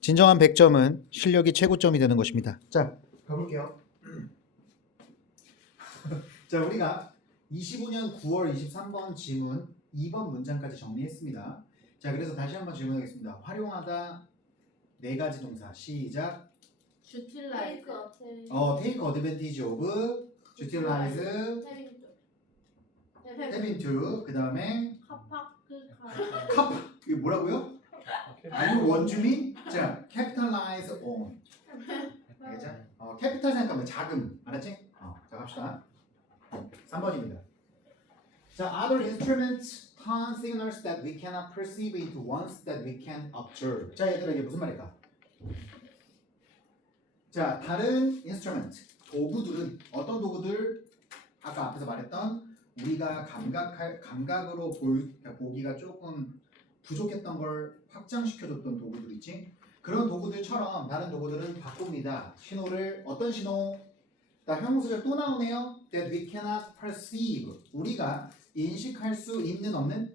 진정한 100점은 실력이 최고점이 되는 것입니다. 자, 가볼게요. 자, 우리가 25년 9월 23번 지문 2번 문장까지 정리했습니다. 자, 그래서 다시 한번 질문하겠습니다. 활용하다 네 가지 동사 시작. utilize, take advantage of, utilize, tap into. 그 다음에 이게 뭐라고요? 아니 원주민? 자, capitalize on. 알겠죠? 캐피탈 생각하면 자금. 알았지? 자, 갑시다. 3번입니다. 자, other instruments turn signals that we cannot perceive into ones that we can observe. 자, 얘들아 이게 무슨 말일까? 자, 다른 instrument, 도구들은 어떤 도구들? 아까 앞에서 말했던 우리가 감각으로 보기가 조금 부족했던 걸 확장시켜줬던 도구들 있지? 그런 도구들처럼 다른 도구들은 바꿉니다. 신호를 어떤 신호? 자, 형용사절 또 나오네요. That we cannot perceive. 우리가 인식할 수 있는 없는?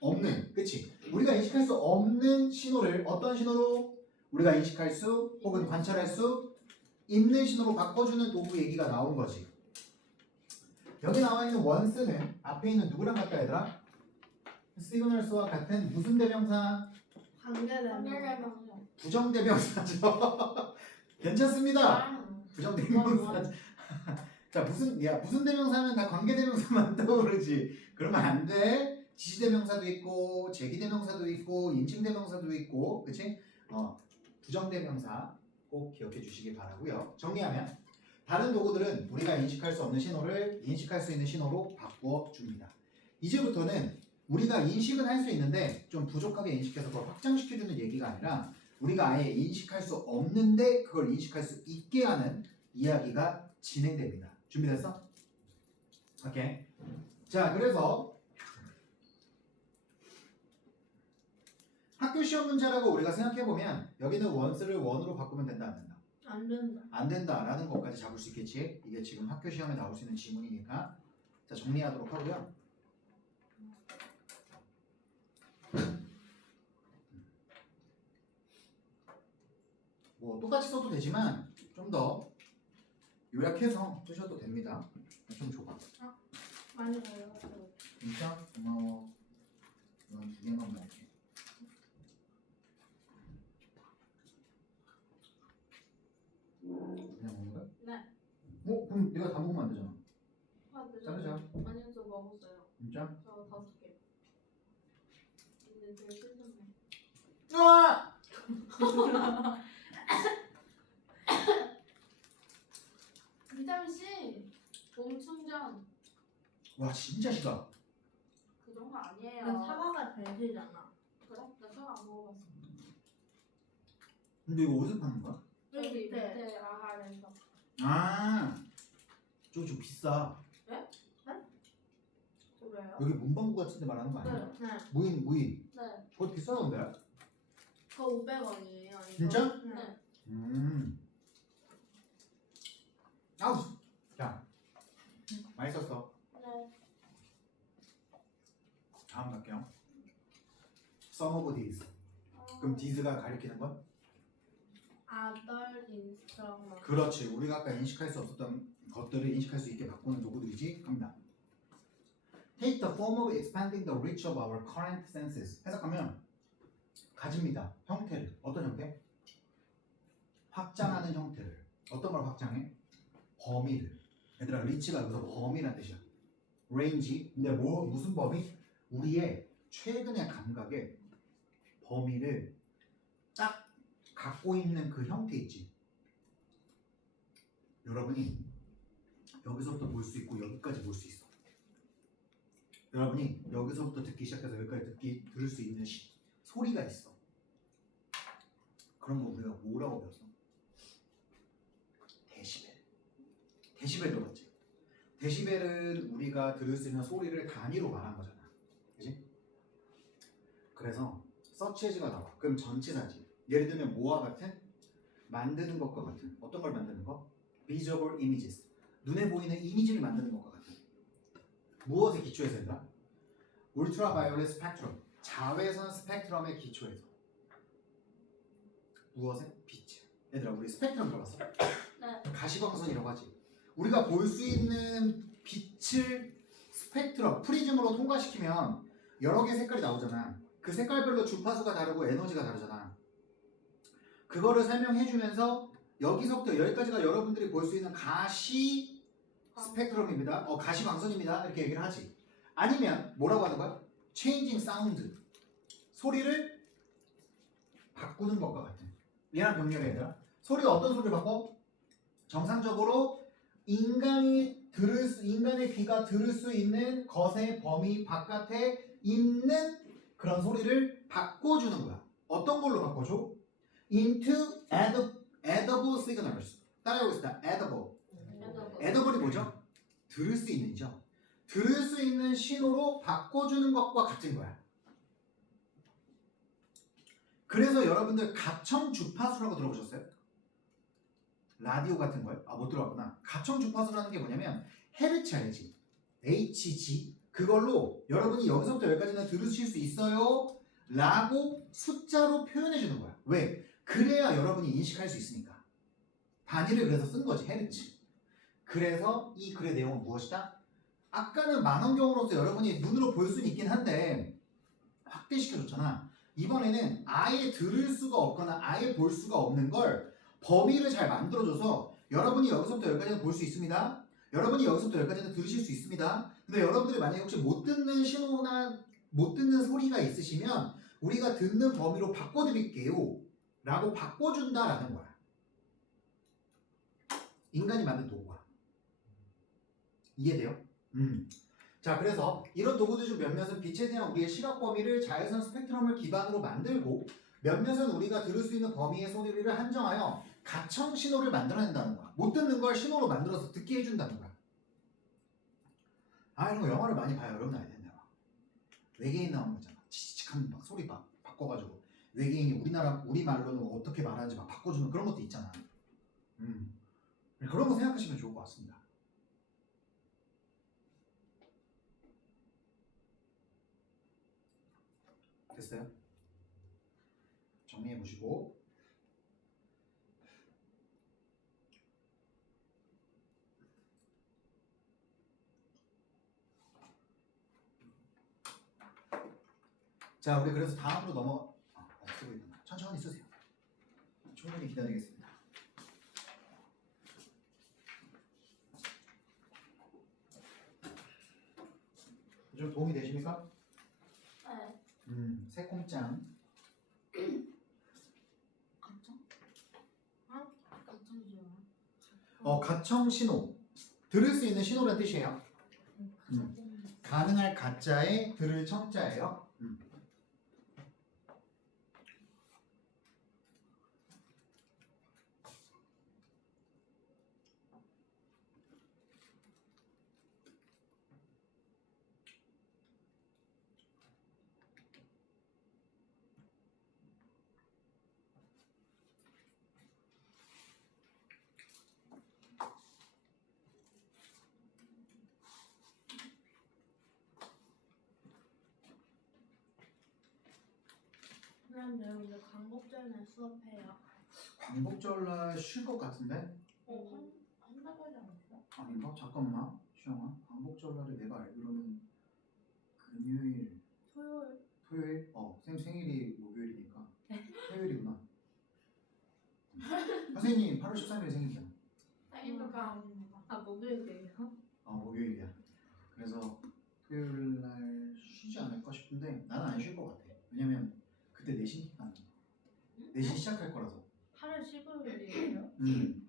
없는. 그치? 우리가 인식할 수 없는 신호를 어떤 신호로? 우리가 인식할 수 혹은 관찰할 수 있는 신호로 바꿔주는 도구 얘기가 나온 거지. 여기 나와 있는 once는 앞에 있는 누구랑 같다 얘들아? signals와 같은 무슨 대명사? 부정대명사죠. 괜찮습니다. 부정대명사. 자, 무슨 대명사는 다 관계대명사만 떠오르지. 그러면 안 돼. 지시대명사도 있고 제기대명사도 있고 인칭대명사도 있고, 그치? 부정대명사 꼭 기억해 주시기 바라고요. 정리하면 다른 도구들은 우리가 인식할 수 없는 신호를 인식할 수 있는 신호로 바꾸어 줍니다. 이제부터는 우리가 인식은 할 수 있는데 좀 부족하게 인식해서 그걸 확장시켜주는 얘기가 아니라 우리가 아예 인식할 수 없는데 그걸 인식할 수 있게 하는 이야기가 진행됩니다. 준비됐어? 오케이. 자, 그래서 학교 시험 문제라고 우리가 생각해보면 여기는 once를 one으로 바꾸면 된다 안 된다? 안 된다. 안 된다라는 것까지 잡을 수 있겠지? 이게 지금 학교 시험에 나올 수 있는 지문이니까. 자, 정리하도록 하고요. 뭐 똑같이 써도 되지만 좀 더 요약해서 쓰셔도 됩니다. 좀 줘봐. 많이 걸려가지고. 진짜? 고마워. 이건 두 개만 먹을게. 그냥 먹는 거야? 네. 그럼 내가 다 먹으면 안 되잖아. 자르자. 아니요, 저 먹었어요. 진짜? 저 5개. 근데 되게 신선해. 아! 비타민 C 몸 충전. 와, 진짜 시다. 그 정도 아니에요. 사과가 별세잖아. 그래? 나 사과 안 먹어봤어. 근데 이거 어디서 파는 거야? 여기 밑에. 밑에 아하에서. 아, 저거 좀 비싸. 그래요? 여기 문방구 같은 데 말하는 거 아니야? 네. 네. 무인. 네. 그거 비싸던데? 그거 500원이에요. 진짜? 네. 아우, 자, 맛있었어. 네. 다음 갈게요. Some of these. 그럼 these가 가리키는 건? Other instrument. 그렇지. 우리가 아까 인식할 수 없었던 것들을 인식할 수 있게 바꾸는 도구들이지. 갑니다. Take the form of expanding the reach of our current senses. 해석하면 가집니다. 형태를. 어떤 형태? 확장하는 형태를. 어떤 걸 확장해? 범위를. 얘들아, reach가 여기서 범위란 뜻이야. range. 근데 무슨 범위? 우리의 최근의 감각의 범위를 딱 갖고 있는 그 형태 있지. 여러분이 여기서부터 볼 수 있고 여기까지 볼 수 있어. 여러분이 여기서부터 듣기 시작해서 여기까지 들을 수 있는 소리가 있어. 그런 거 우리가 뭐라고 배웠어? 데시벨. 데시벨 들어봤지? 데시벨은 우리가 들을 수 있는 소리를 단위로 말한 거잖아. 그지? 그래서 서치해지가 나와. 그럼 전치사지. 예를 들면 뭐와 같은? 만드는 것과 같은. 어떤 걸 만드는 거? Visual images. 눈에 보이는 이미지를 만드는 것과 같은. 무엇에 기초해서 했다? 울트라바이올렛 스펙트럼. 자외선 스펙트럼에 기초해서. 무엇에? 빛에. 얘들아 우리 스펙트럼 들어봤어? 네. 가시광선이라고 하지. 우리가 볼 수 있는 빛을 스펙트럼, 프리즘으로 통과시키면 여러 개의 색깔이 나오잖아. 그 색깔별로 주파수가 다르고 에너지가 다르잖아. 그거를 설명해주면서 여기서부터 여기까지가 여러분들이 볼 수 있는 가시 스펙트럼입니다. 가시광선입니다. 이렇게 얘기를 하지. 아니면 뭐라고 하는 거야? Changing sound. 소리를 바꾸는 것과 같은. 얘랑 병렬이 얘들아. 소리가 어떤 소리를 바꿔? 정상적으로 인간의 귀가 들을 수 있는 것의 범위 바깥에 있는 그런 소리를 바꿔주는 거야. 어떤 걸로 바꿔줘? Into audible signals. 따라해보겠습니다. audible. audible이 뭐죠? 들을 수 있는이죠. 들을 수 있는 신호로 바꿔주는 것과 같은 거야. 그래서 여러분들 가청 주파수라고 들어보셨어요? 라디오 같은 거요? 못 들어봤구나. 가청 주파수라는 게 뭐냐면 헤르츠 알지? HG 그걸로 여러분이 여기서부터 여기까지는 들으실 수 있어요 라고 숫자로 표현해 주는 거야. 왜? 그래야 여러분이 인식할 수 있으니까. 단위를 그래서 쓴 거지. 헤르츠. 그래서 이 글의 내용은 무엇이다? 아까는 망원경으로서 여러분이 눈으로 볼 수는 있긴 한데 확대시켜줬잖아. 이번에는 아예 들을 수가 없거나 아예 볼 수가 없는 걸 범위를 잘 만들어줘서 여러분이 여기서부터 여기까지는 볼 수 있습니다. 여러분이 여기서부터 여기까지는 들으실 수 있습니다. 근데 여러분들이 만약에 혹시 못 듣는 신호나 못 듣는 소리가 있으시면 우리가 듣는 범위로 바꿔드릴게요 라고 바꿔준다라는 거야. 인간이 만든 도구야. 이해돼요? 자, 그래서 이런 도구들 중 몇몇은 빛에 대한 우리의 시각 범위를 자외선 스펙트럼을 기반으로 만들고 몇몇은 우리가 들을 수 있는 범위의 소리를 한정하여 가청 신호를 만들어낸다는 거야. 못 듣는 걸 신호로 만들어서 듣게 해준다는 거야. 이런 거 영화를 많이 봐요. 여러분 알겠네. 외계인 나오는 거잖아. 치치치한 막 소리 막 바꿔가지고 외계인이 우리말로는 어떻게 말하는지 막 바꿔주는 그런 것도 있잖아. 그런 거 생각하시면 좋을 것 같습니다. 됐어요? 정리해 보시고. 자, 우리 그래서 다음으로 쓰고 있구나. 천천히 쓰세요. 충분히 기다리겠습니다. 좀 도움이 되십니까? 네. 새콤짱. 가청 신호. 들을 수 있는 신호라는 뜻이에요. 가능할 가짜에 들을 청자예요. 그럼 여러분들 광복절날 수업해요. 광복절날 쉴 것 같은데? 한다고 하지 않았어? 아닌가? 잠깐만. 시영아. 광복절날이 내가 알기로는 금요일, 토요일? 쌤 생일이 목요일이니까 토요일이구나. 선생님 8월 13일 생일이야. 생일 축하합니다. 목요일이에요? 목요일이야. 그래서 토요일날 쉬지 않을까 싶은데 나는 안 쉴 것 같아. 왜냐면 그때 내신 기간 내신 시작할 거라서. 8월 15일이에요?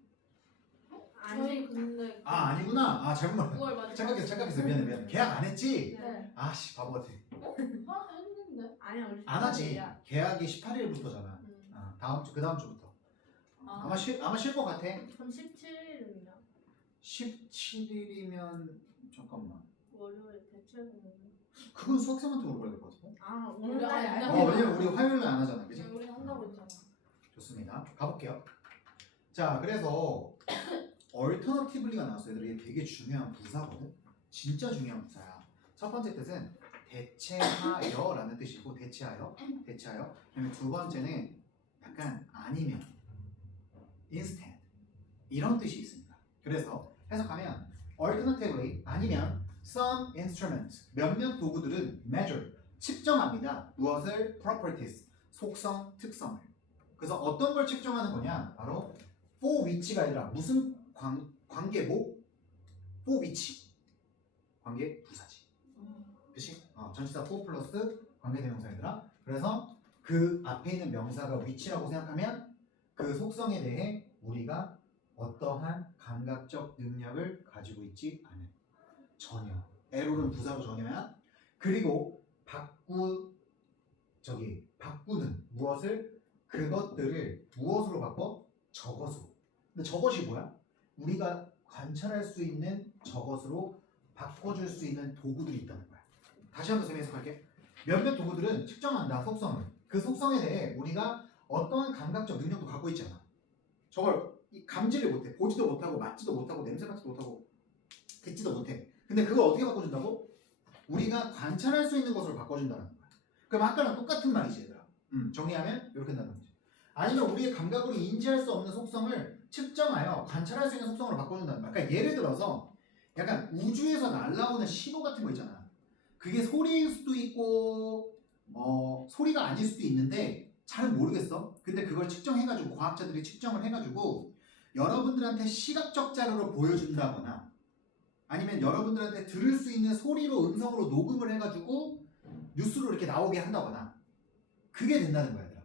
저희 근데 아니구나. 잘못 말했어. 9월 말에 착각했어. 미안해. 계약 안 했지? 네. 바보 같아. 했는데. 아니야 우리 안 하지. 18일이야. 계약이 18일부터잖아. 그 다음 주부터. 아마 쉴 것 같아. 그럼 17일이면 17일이면 잠깐만. 월요일 대체공부. 그건 수학생한테 물어봐야 될 것 같아. 오늘날이 우리가 아니야. 왜냐면 우리 화요일날 안 하잖아, 그지? 우리 한다고 했잖아. 좋습니다. 가볼게요. 자, 그래서 얼터너티블리가 나왔어요. 얘들아, 이게 되게 중요한 부사거든. 진짜 중요한 부사야. 첫 번째 뜻은 대체하여라는 뜻이고 대체하여. 그다음에 두 번째는 약간 아니면, instead 이런 뜻이 있습니다. 그래서 해석하면 alternatively 아니면 some instruments 몇몇 도구들은 measure 측정합니다. 무엇을? properties 속성, 특성을. 그래서 어떤 걸 측정하는 거냐? 바로 for which가 아니라 무슨 관계목? for which 관계 부사지. 그치? 전치사 for 플러스 관계대명사이더라. 그래서 그 앞에 있는 명사가 which라고 생각하면 그 속성에 대해 우리가 어떠한 감각적 능력을 가지고 있지 않은 전혀. 에롤은 부사로 전혀야. 그리고 바꾸는 무엇을? 그것들을 무엇으로 바꿔? 저것으로. 근데 저것이 뭐야? 우리가 관찰할 수 있는 저것으로 바꿔줄 수 있는 도구들이 있다는 거야. 다시 한번 해석할게. 몇몇 도구들은 측정한다 속성을. 그 속성에 대해 우리가 어떠한 감각적 능력도 갖고 있지 않아. 저걸 감지를 못해. 보지도 못하고 맡지도 못하고 냄새 맡지도 못하고 듣지도 못해. 근데 그걸 어떻게 바꿔준다고? 우리가 관찰할 수 있는 것으로 바꿔준다는 거야. 그럼 아까랑 똑같은 말이지 얘들아. 정리하면 이렇게 된다는 거지. 아니면 우리의 감각으로 인지할 수 없는 속성을 측정하여 관찰할 수 있는 속성으로 바꿔준다는 거야. 그러니까 예를 들어서 약간 우주에서 날라오는 신호 같은 거 있잖아. 그게 소리일 수도 있고 소리가 아닐 수도 있는데 잘은 모르겠어. 근데 그걸 측정해가지고 과학자들이 측정을 해가지고 여러분들한테 시각적 자료로 보여준다거나 아니면 여러분들한테 들을 수 있는 소리로 음성으로 녹음을 해가지고 뉴스로 이렇게 나오게 한다거나 그게 된다는 거야 얘들아.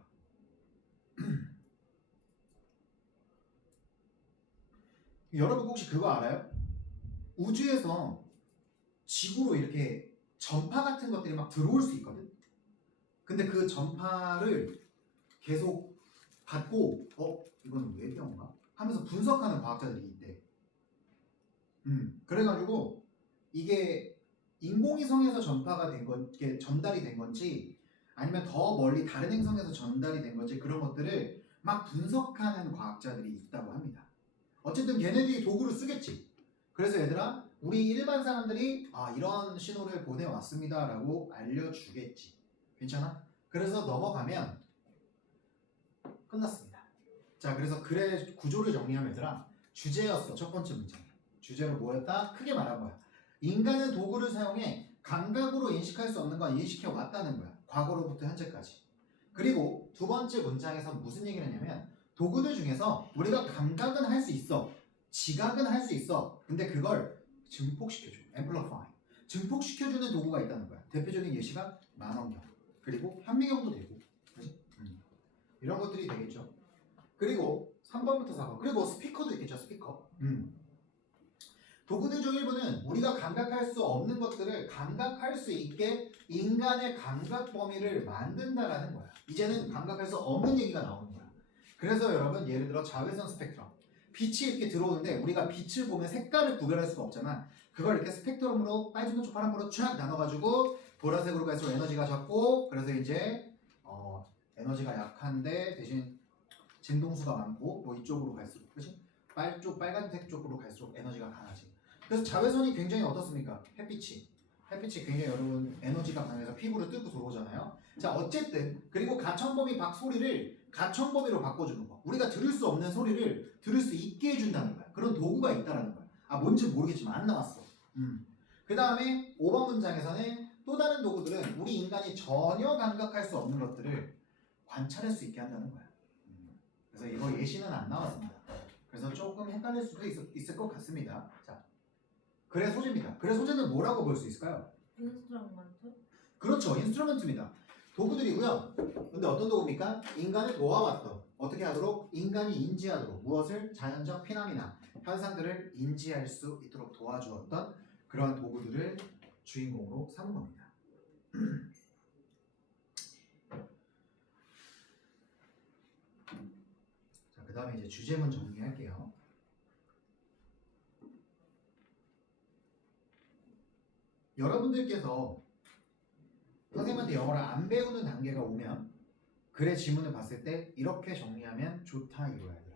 여러분 혹시 그거 알아요? 우주에서 지구로 이렇게 전파 같은 것들이 막 들어올 수 있거든. 근데 그 전파를 계속 받고 이건 외계어인가? 하면서 분석하는 과학자들이 있대. 그래가지고 이게 인공위성에서 전파가 된 건, 이게 전달이 된 건지 아니면 더 멀리 다른 행성에서 전달이 된 건지 그런 것들을 막 분석하는 과학자들이 있다고 합니다. 어쨌든 걔네들이 도구를 쓰겠지. 그래서 얘들아 우리 일반 사람들이 이런 신호를 보내왔습니다 라고 알려주겠지. 괜찮아? 그래서 넘어가면 끝났습니다. 자 그래서 글의 구조를 정리하면 얘들아 주제였어. 첫 번째 문장. 주제로 뭐였다? 크게 말한 거야. 인간은 도구를 사용해 감각으로 인식할 수 없는 건 인식해 왔다는 거야. 과거로부터 현재까지. 그리고 두 번째 문장에서 무슨 얘기를 했냐면 도구들 중에서 우리가 감각은 할 수 있어. 지각은 할 수 있어. 근데 그걸 증폭시켜줘. amplify. 증폭시켜주는 도구가 있다는 거야. 대표적인 예시가 만원경. 그리고 현미경도 되고. 그치? 이런 것들이 되겠죠. 그리고 3번부터 4번. 그리고 스피커도 있겠죠. 스피커. 도구들 중 일부는 우리가 감각할 수 없는 것들을 감각할 수 있게 인간의 감각 범위를 만든다라는 거야. 이제는 감각할 수 없는 얘기가 나오는 거야. 그래서 여러분 예를 들어 자외선 스펙트럼. 빛이 이렇게 들어오는데 우리가 빛을 보면 색깔을 구별할 수가 없잖아. 그걸 이렇게 스펙트럼으로 빨간색, 파란색으로 쫙 나눠가지고 보라색으로 갈수록 에너지가 적고 그래서 이제 에너지가 약한데 대신 진동수가 많고 뭐 이쪽으로 갈수록 그렇지? 빨간색 쪽으로 갈수록 에너지가 강하지. 그래서 자외선이 굉장히 어떻습니까? 햇빛이 굉장히 여러분 에너지가 강해서 피부를 뚫고 들어오잖아요. 자 어쨌든 그리고 가천범위 소리를 가천범위로 바꿔주는 거. 우리가 들을 수 없는 소리를 들을 수 있게 해준다는 거야. 그런 도구가 있다라는 거야. 뭔지 모르겠지만 안 나왔어. 그 다음에 5번 문장에서는 또 다른 도구들은 우리 인간이 전혀 감각할 수 없는 것들을 관찰할 수 있게 한다는 거야. 그래서 이거 예시는 안 나왔습니다. 그래서 조금 헷갈릴 수도 있을 것 같습니다. 자, 글의 소재입니다. 글의 소재는 뭐라고 볼 수 있을까요? 인스트루먼트? 그렇죠. 인스트루먼트입니다. 도구들이고요. 근데 어떤 도구입니까? 인간을 도와왔던 어떻게 하도록? 인간이 인지하도록 무엇을? 자연적 피나미나 현상들을 인지할 수 있도록 도와주었던 그러한 도구들을 주인공으로 삼은 겁니다. 자, 그 다음에 이제 주제문 정리할게요. 여러분들께서 선생님한테 영어를 안 배우는 단계가 오면 글의 지문을 봤을 때 이렇게 정리하면 좋다 이거야 얘들아.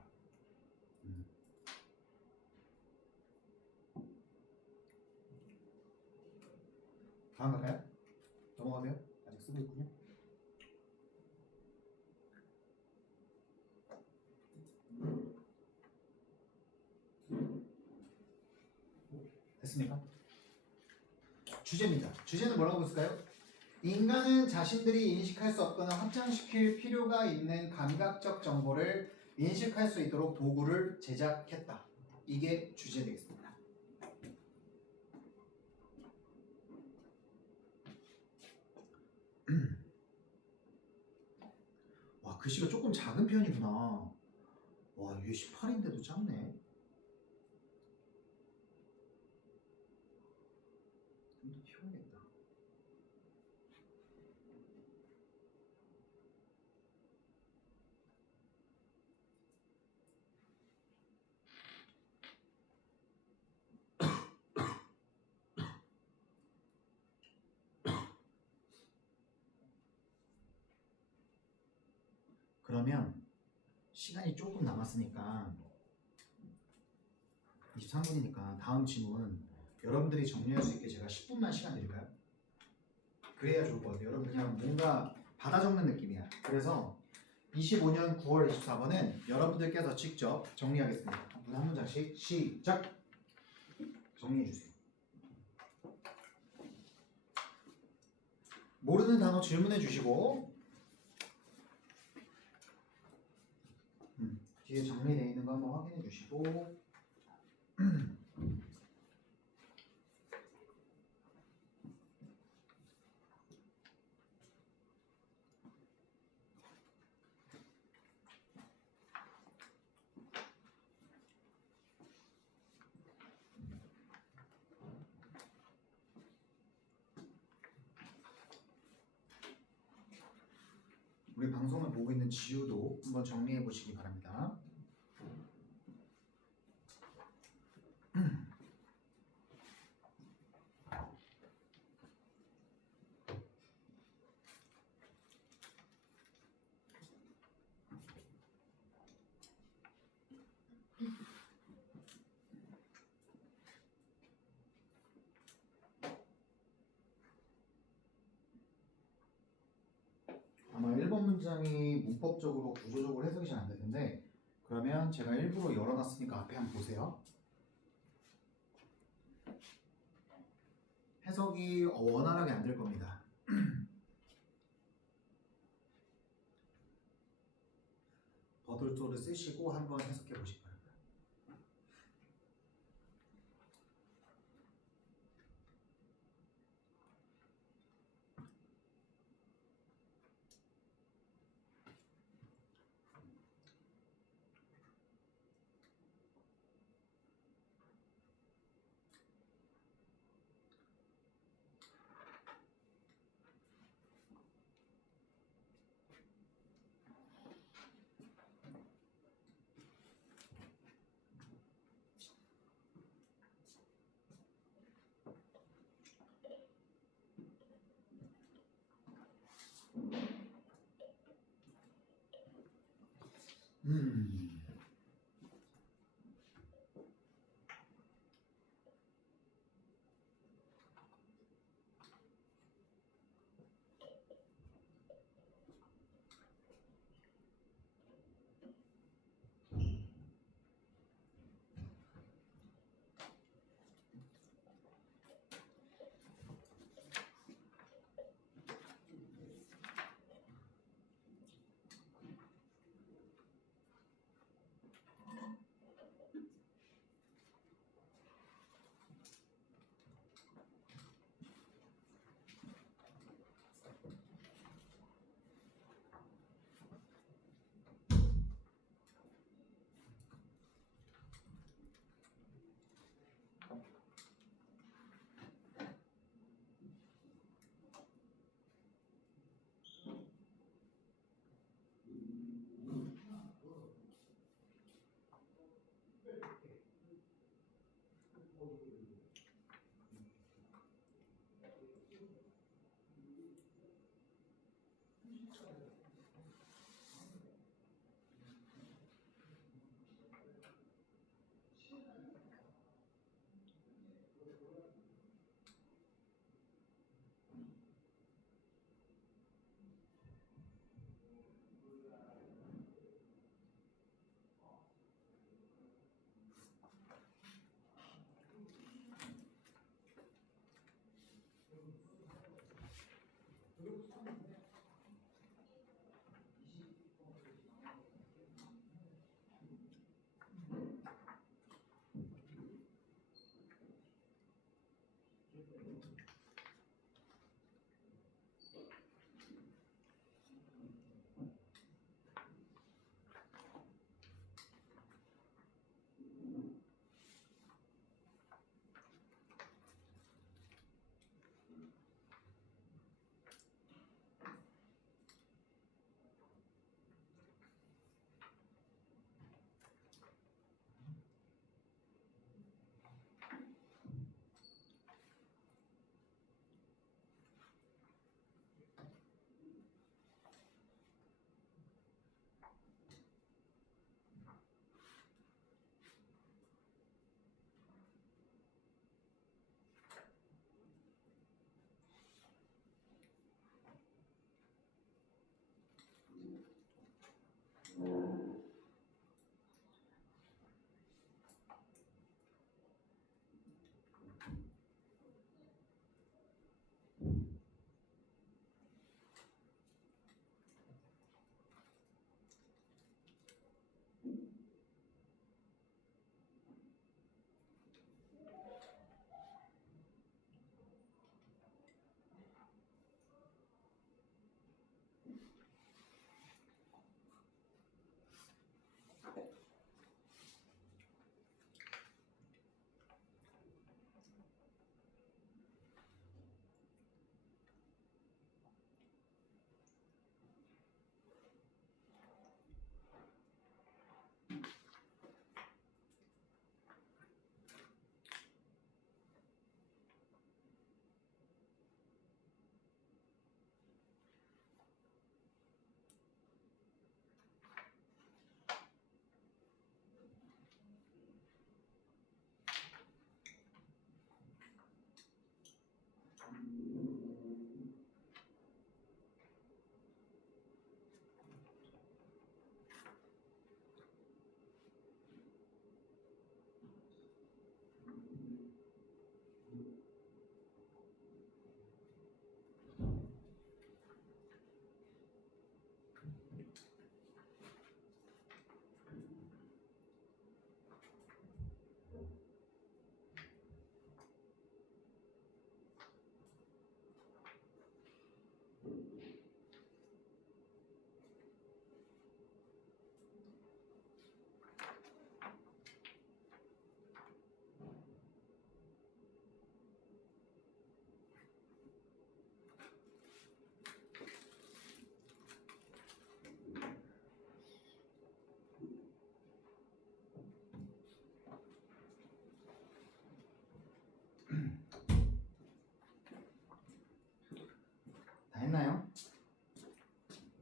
다음 갈까요? 넘어가세요. 아직 쓰고 있군요. 됐습니까? 주제입니다. 주제는 뭐라고 볼까요? 인간은 자신들이 인식할 수 없거나 확장시킬 필요가 있는 감각적 정보를 인식할 수 있도록 도구를 제작했다. 이게 주제 되겠습니다. 와, 글씨가 조금 작은 편이구나. 와, 이게 18인데도 작네. 좀 더 키워야겠다. 그러면 시간이 조금 남았으니까 23분이니까 다음 질문 여러분들이 정리할 수 있게 제가 10분만 시간 드릴까요? 그래야 좋을 것 같아요. 여러분 그냥 뭔가 받아 적는 느낌이야. 그래서 25년 9월 24번은 여러분들께서 직접 정리하겠습니다. 한 문장씩 시작! 정리해 주세요. 모르는 단어 질문해 주시고 뒤에 정리되어 있는 거 한번 확인해 주시고 우리 방송을 보고 있는 지우도 한번 정리해 보시기 바랍니다. 아마 1번 문장이 문법적으로 구조적으로 해석이 잘 안 되는데 그러면 제가 일부러 열어놨으니까 앞에 한번 보세요. 해석이 원활하게 안 될 겁니다. 버들토를 쓰시고 한번 해석해 보시기 바랍니다. 음.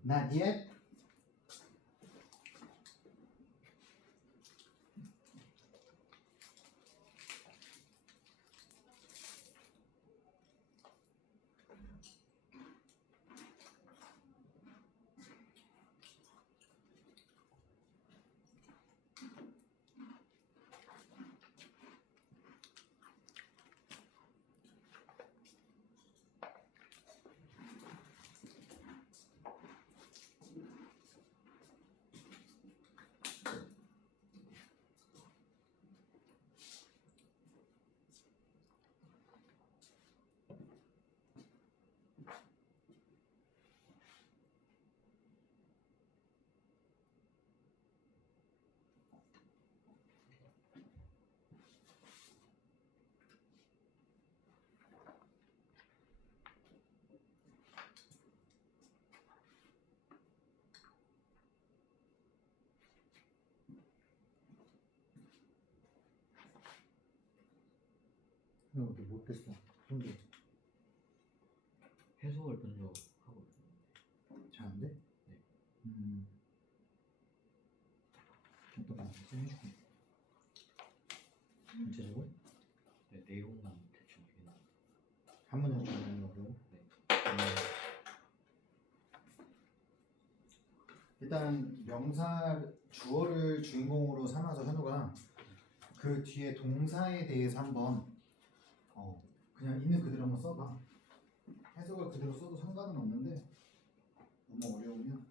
Not yet. 너 어디 못했어? 손도 해석을 먼저 하고 있어요. 잘한데? 네. 어떡하 쌤 해줄게. 전체적으로 네, 내용만 대충 이해나. 한 문장 정리하는 거고. 네. 일단 명사 주어를 주인공으로 삼아서 현우가 그 뒤에 동사에 대해서 한번 그냥 있는 그대로 한번 써봐. 해석을 그대로 써도 상관은 없는데 너무 어려우면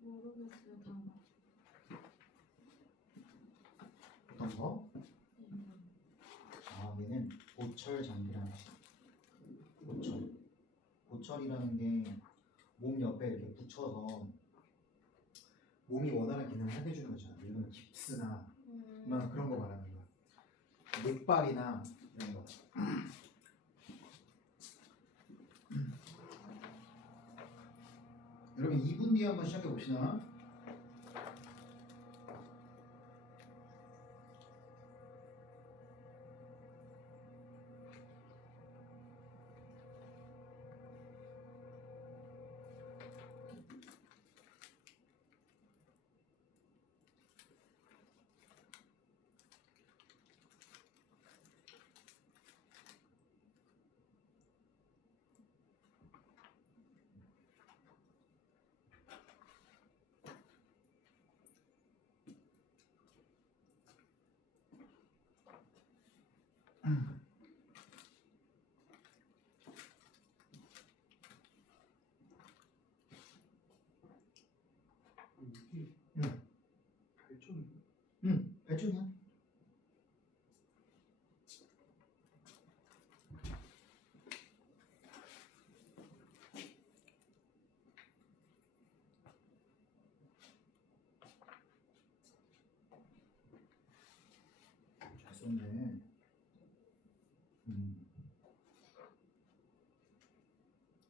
모르겠어요 단어. 어떤 거? 아 얘는 보철 장기라는 뜻이야. 보철이라는 게 몸 옆에 이렇게 붙여서 몸이 원하는 기능을 하게 해주는 거잖아. 예를 들면 깁스나 막 그런 거 말하는 거야. 맥발이나 이런 거. 여러분 2분 뒤에 한번 시작해 봅시다. 응. 응, 발전이야. 잘 썼네.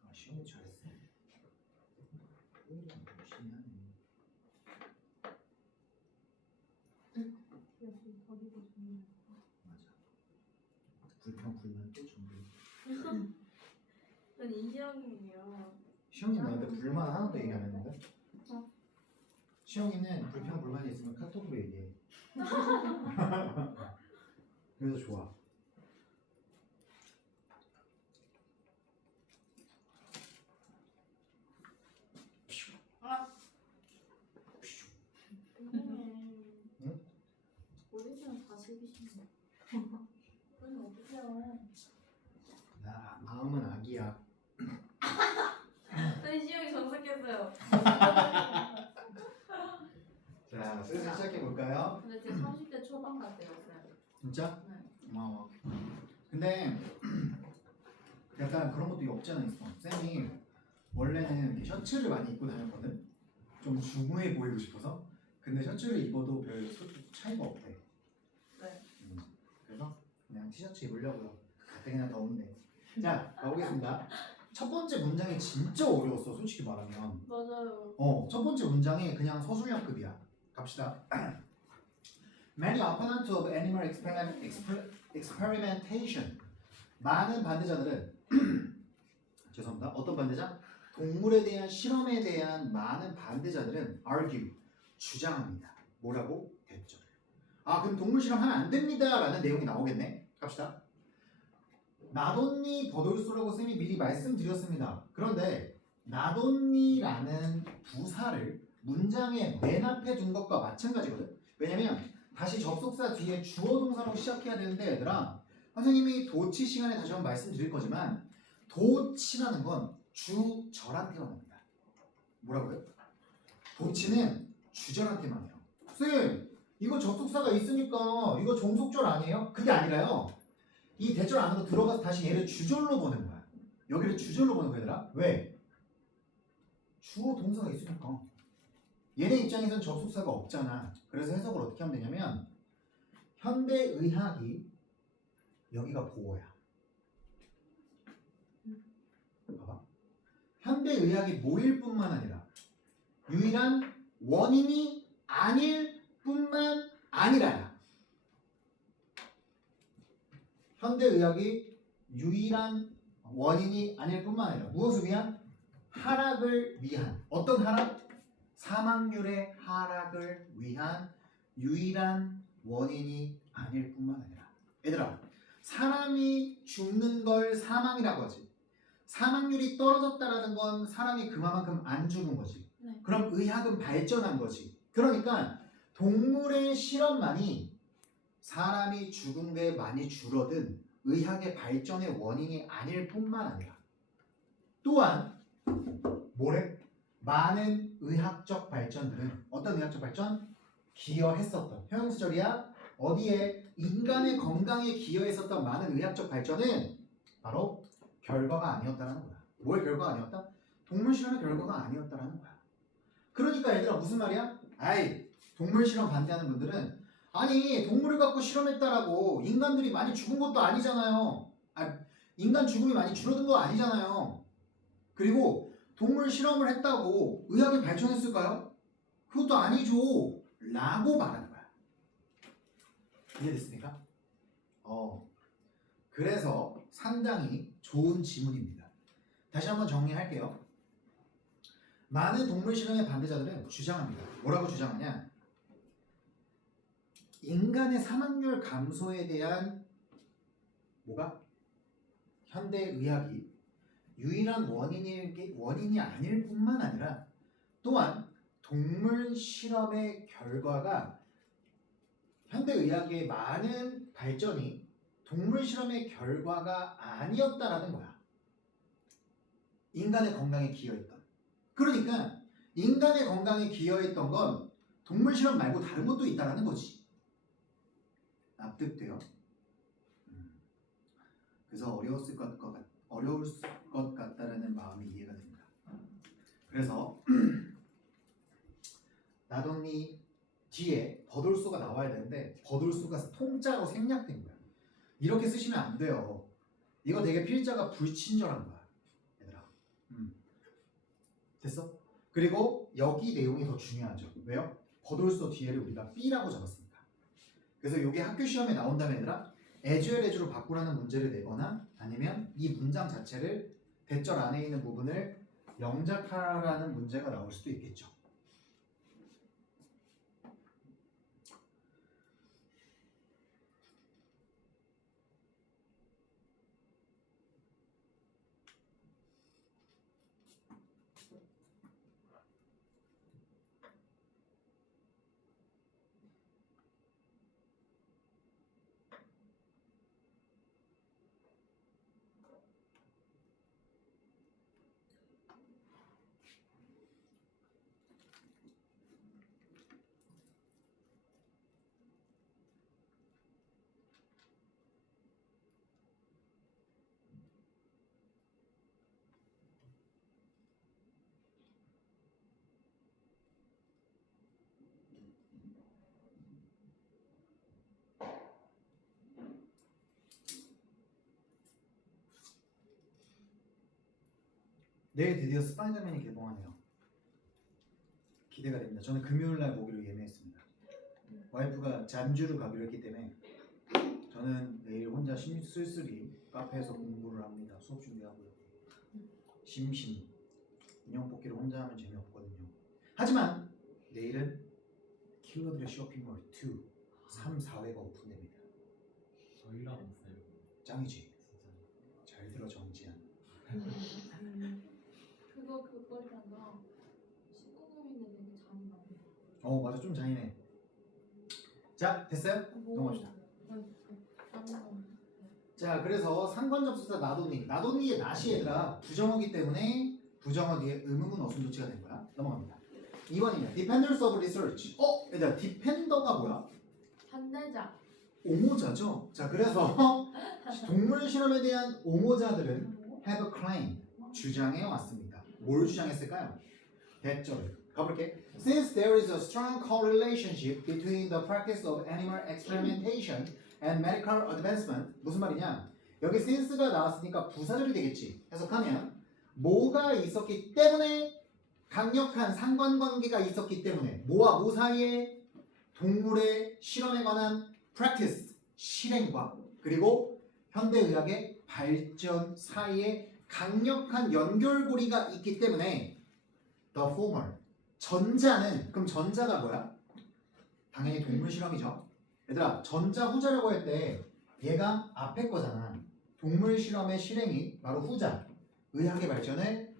아, 시험이 잘했어. 열심히 하네. 역시 거기도 중요해. 맞아. 불평 불만 또 준비. 전 이시영이에요. 시영이 나한테 불만 하나도 얘기 안 했는데? 어. 시영이는 불평 불만이 있으면 카톡으로 얘기해. 그래서 좋아. 응? 오디션 다 즐기시네. 그럼 어떡해요. 야, 마음은 아기야. 전 이시영이 정색했어요. 자, 슬슬 시작해 볼까요? 근데 지금 30대 초반 같아요. 진짜? 네. 고마워. 근데 약간 그런 것도 없지 않아 있어. 쌤이 원래는 이렇게 셔츠를 많이 입고 다녔거든. 좀 중후해 보이고 싶어서. 근데 셔츠를 입어도 별 차이가 없대. 네. 그래서 그냥 티셔츠 입으려고요. 그때 그냥 더운데. 자, 가보겠습니다. 첫 번째 문장이 진짜 어려웠어. 솔직히 말하면. 맞아요. 첫 번째 문장이 그냥 서술형급이야. 갑시다. Many opponents of animal experimentation. 많은 반대자들은 죄송합니다. 어떤 반대자? 동물에 대한 실험에 대한 많은 반대자들은 argue, 주장합니다. 뭐라고? 대절. 아, 그럼 동물 실험하면 안 됩니다 라는 내용이 나오겠네. 갑시다. 나돈니 버돌소라고 쌤이 미리 말씀드렸습니다. 그런데 나돈니라는 부사를 문장의 맨 앞에 둔 것과 마찬가지거든. 왜냐면 다시 접속사 뒤에 주어 동사로 시작해야 되는데 얘들아, 선생님이 도치 시간에 다시 한번 말씀드릴 거지만 도치라는 건 주절한테만 합니다. 뭐라고요? 도치는 주절한테만 해요. 쌤, 이거 접속사가 있으니까 이거 종속절 아니에요? 그게 아니라요. 이 대절 안으로 들어가서 다시 얘를 주절로 보는 거야. 여기를 주절로 보는 거야, 얘들아. 왜? 주어 동사가 있으니까. 얘네 입장에선 접속사가 없잖아. 그래서 해석을 어떻게 하면 되냐면 현대의학이 여기가 보어야. 봐봐. 현대의학이 뭐일 뿐만 아니라 유일한 원인이 아닐 뿐만 아니라야. 현대의학이 유일한 원인이 아닐 뿐만 아니라 무엇을 위한? 하락을 위한. 어떤 하락? 사망률의 하락을 위한 유일한 원인이 아닐 뿐만 아니라. 얘들아, 사람이 죽는 걸 사망이라고 하지. 사망률이 떨어졌다라는 건 사람이 그만큼 안 죽은 거지. 네. 그럼 의학은 발전한 거지. 그러니까 동물의 실험만이 사람이 죽은 게 많이 줄어든 의학의 발전의 원인이 아닐 뿐만 아니라 또한 뭐래? 많은 의학적 발전들은 어떤 의학적 발전? 기여했었던 형용사절이야. 어디에? 인간의 건강에 기여했었던 많은 의학적 발전은 바로 결과가 아니었다는 거야. 뭐의 결과가 아니었다? 동물 실험의 결과가 아니었다는 거야. 그러니까 얘들아 무슨 말이야? 아이, 동물 실험 반대하는 분들은 아니 동물을 갖고 실험했다라고 인간들이 많이 죽은 것도 아니잖아요. 인간 죽음이 많이 줄어든 거 아니잖아요. 그리고 동물 실험을 했다고 의학이 발전했을까요? 그것도 아니죠 라고 말하는 거야. 이해됐습니까? 그래서 상당히 좋은 지문입니다. 다시 한번 정리할게요. 많은 동물 실험의 반대자들은 주장합니다. 뭐라고 주장하냐? 인간의 사망률 감소에 대한 뭐가? 현대의학이 유일한 원인이 아닐 뿐만 아니라 또한 동물 실험의 결과가 현대의학의 많은 발전이 동물 실험의 결과가 아니었다라는 거야. 인간의 건강에 기여했던. 그러니까 인간의 건강에 기여했던 건 동물 실험 말고 다른 것도 있다라는 거지. 납득돼요? 그래서 어려울 것 같다라는 마음이 이해가 됩니다. 그래서 나돈니 뒤에 버돌소가 나와야 되는데 버돌소가 통짜로 생략된 거야. 이렇게 쓰시면 안 돼요. 이거 되게 필자가 불친절한 거야, 얘들아. 됐어? 그리고 여기 내용이 더 중요하죠. 왜요? 버돌소 뒤에를 우리가 B라고 적었습니다. 그래서 이게 학교 시험에 나온다면 얘들아 as 로 바꾸라는 문제를 내거나 아니면 이 문장 자체를 대절 안에 있는 부분을 영작하라는 문제가 나올 수도 있겠죠. 내일 드디어 스파이더맨이 개봉하네요. 기대가 됩니다. 저는 금요일 날 보기로 예매했습니다. 와이프가 잠주를 가기로 했기 때문에 저는 내일 혼자 쓸쓸히 카페에서 공부를 합니다. 수업 준비하고요. 심심. 인형 뽑기를 혼자 하면 재미없거든요. 하지만 내일은 킬러들의 쇼핑몰 2, 3, 4회가 오픈됩니다. 저희랑 없어요. 짱이지? 진짜. 잘 들어 정지한. 그거잖아. 19금인데 되게 잔인하네. 맞아 좀 잔인해. 자 됐어요? 넘어갑시다. 자 그래서 상관접수사 나돈니. 나돈니의 낫이 얘들아 부정어기 때문에 부정어 뒤에 의문문 어순조치가 된 거야. 넘어갑니다. 2번입니다. Dependers of research. 얘들아 디펜더가 뭐야? 반대자. 옹호자죠. 자 그래서 동물 실험에 대한 옹호자들은 have a claim 주장해 왔습니다. 뭘 주장했을까요? 대절을 가볼게. Since there is a strong correlationship between the practice of animal experimentation and medical advancement. 무슨 말이냐? 여기 since가 나왔으니까 부사절이 되겠지. 해석하면 뭐가 있었기 때문에 강력한 상관관계가 있었기 때문에 뭐와 뭐 사이에 동물의 실험에 관한 practice 실행과 그리고 현대의학의 발전 사이에 강력한 연결고리가 있기 때문에 the former 전자는 그럼 전자가 뭐야? 당연히 동물 실험이죠. 얘들아 전자 후자라고 할 때 얘가 앞에 거잖아. 동물 실험의 실행이 바로 후자 의학의 발전을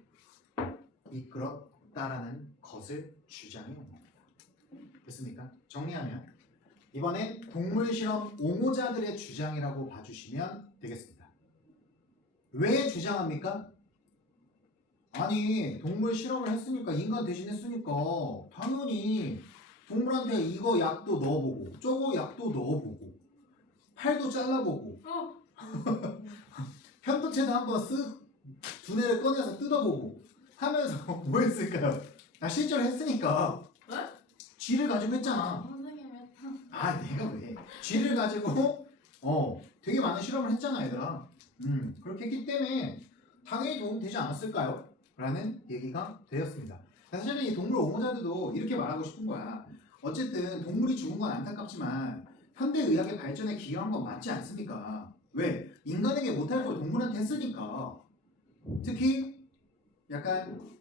이끌었다라는 것을 주장해 온 겁니다. 됐습니까? 정리하면 이번엔 동물 실험 옹호자들의 주장이라고 봐주시면 되겠습니다. 왜 주장합니까? 아니 동물 실험을 했으니까 인간 대신했으니까 당연히 동물한테 이거 약도 넣어보고 저거 약도 넣어보고 팔도 잘라보고 편도체도 한번 쓱 두뇌를 꺼내서 뜯어보고 하면서 뭐 했을까요? 실제로 했으니까 네? 쥐를 가지고 했잖아. 선생님 했다. 내가 왜 쥐를 가지고 되게 많은 실험을 했잖아 얘들아. 그렇게 했기 때문에 당연히 도움 되지 않았을까요? 라는 얘기가 되었습니다. 사실은 이 동물 옹호자들도 이렇게 말하고 싶은 거야. 어쨌든 동물이 죽은 건 안타깝지만 현대의학의 발전에 기여한 건 맞지 않습니까? 왜? 인간에게 못할 걸 동물한테 했으니까. 특히 약간